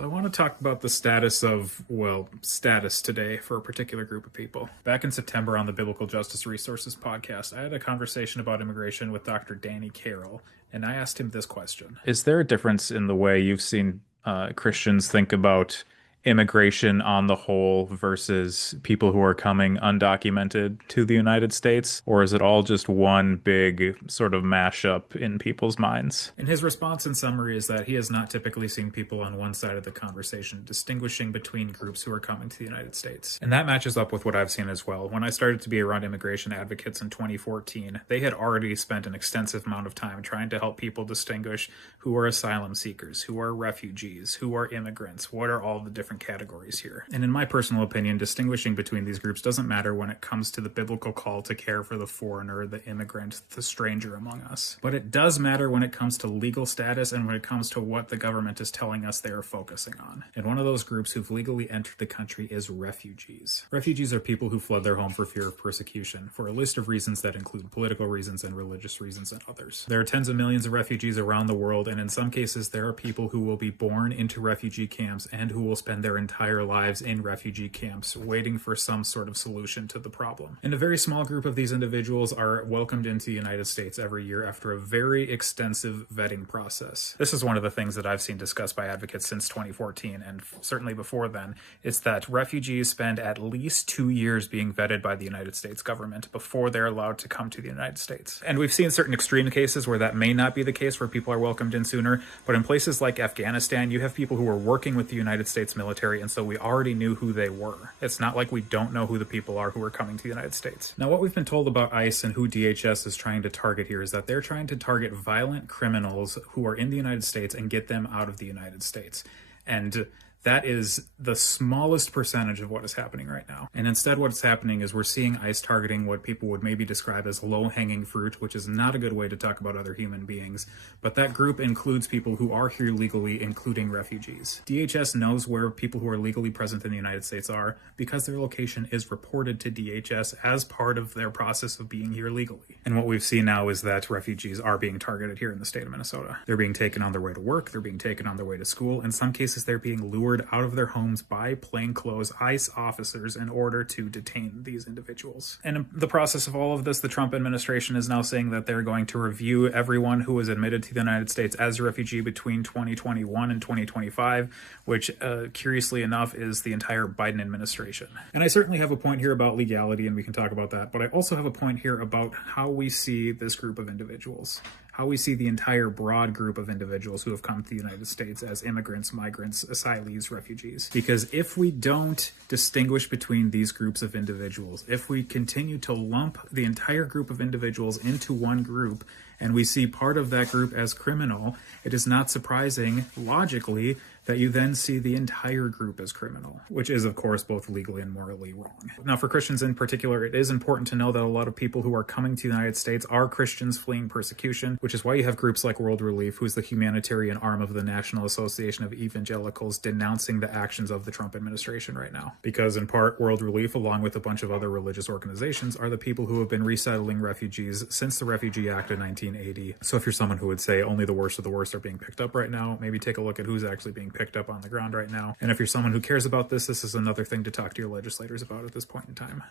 So I want to talk about the status today for a particular group of people. Back in September on the Biblical Justice Resources podcast, I had a conversation about immigration with Dr. Danny Carroll, and I asked him this question. Is there a difference in the way you've seen Christians think about immigration on the whole versus people who are coming undocumented to the United States? Or is it all just one big sort of mashup in people's minds? And his response in summary is that he has not typically seen people on one side of the conversation distinguishing between groups who are coming to the United States. And that matches up with what I've seen as well. When I started to be around immigration advocates in 2014, they had already spent an extensive amount of time trying to help people distinguish who are asylum seekers, who are refugees, who are immigrants, what are all the different categories here. And in my personal opinion, distinguishing between these groups doesn't matter when it comes to the biblical call to care for the foreigner, the immigrant, the stranger among us. But it does matter when it comes to legal status and when it comes to what the government is telling us they are focusing on. And one of those groups who've legally entered the country is refugees. Refugees are people who fled their home for fear of persecution, for a list of reasons that include political reasons and religious reasons and others. There are tens of millions of refugees around the world, and in some cases there are people who will be born into refugee camps and who will spend their entire lives in refugee camps waiting for some sort of solution to the problem. And a very small group of these individuals are welcomed into the United States every year after a very extensive vetting process. This is one of the things that I've seen discussed by advocates since 2014, and certainly before then, is that refugees spend at least 2 years being vetted by the United States government before they're allowed to come to the United States. And we've seen certain extreme cases where that may not be the case, where people are welcomed in sooner, but in places like Afghanistan, you have people who are working with the United States military, and so we already knew who they were. It's not like we don't know who the people are who are coming to the United States. Now, what we've been told about ICE and who DHS is trying to target here is that they're trying to target violent criminals who are in the United States and get them out of the United States. And that is the smallest percentage of what is happening right now. And instead what's happening is we're seeing ICE targeting what people would maybe describe as low-hanging fruit, which is not a good way to talk about other human beings. But that group includes people who are here legally, including refugees. DHS knows where people who are legally present in the United States are because their location is reported to DHS as part of their process of being here legally. And what we've seen now is that refugees are being targeted here in the state of Minnesota. They're being taken on their way to work, they're being taken on their way to school. In some cases, they're being lured out of their homes by plainclothes ICE officers in order to detain these individuals. And in the process of all of this, the Trump administration is now saying that they're going to review everyone who was admitted to the United States as a refugee between 2021 and 2025, which curiously enough is the entire Biden administration. And I certainly have a point here about legality, and we can talk about that, but I also have a point here about how we see this group of individuals, how we see the entire broad group of individuals who have come to the United States as immigrants, migrants, asylees, refugees. Because if we don't distinguish between these groups of individuals, if we continue to lump the entire group of individuals into one group, and we see part of that group as criminal, it is not surprising, logically, that you then see the entire group as criminal, which is, of course, both legally and morally wrong. Now, for Christians in particular, it is important to know that a lot of people who are coming to the United States are Christians fleeing persecution, which is why you have groups like World Relief, who's the humanitarian arm of the National Association of Evangelicals, denouncing the actions of the Trump administration right now. Because in part, World Relief, along with a bunch of other religious organizations, are the people who have been resettling refugees since the Refugee Act of 1980. So if you're someone who would say only the worst of the worst are being picked up right now, maybe take a look at who's actually being picked up on the ground right now. And if you're someone who cares about this, this is another thing to talk to your legislators about at this point in time.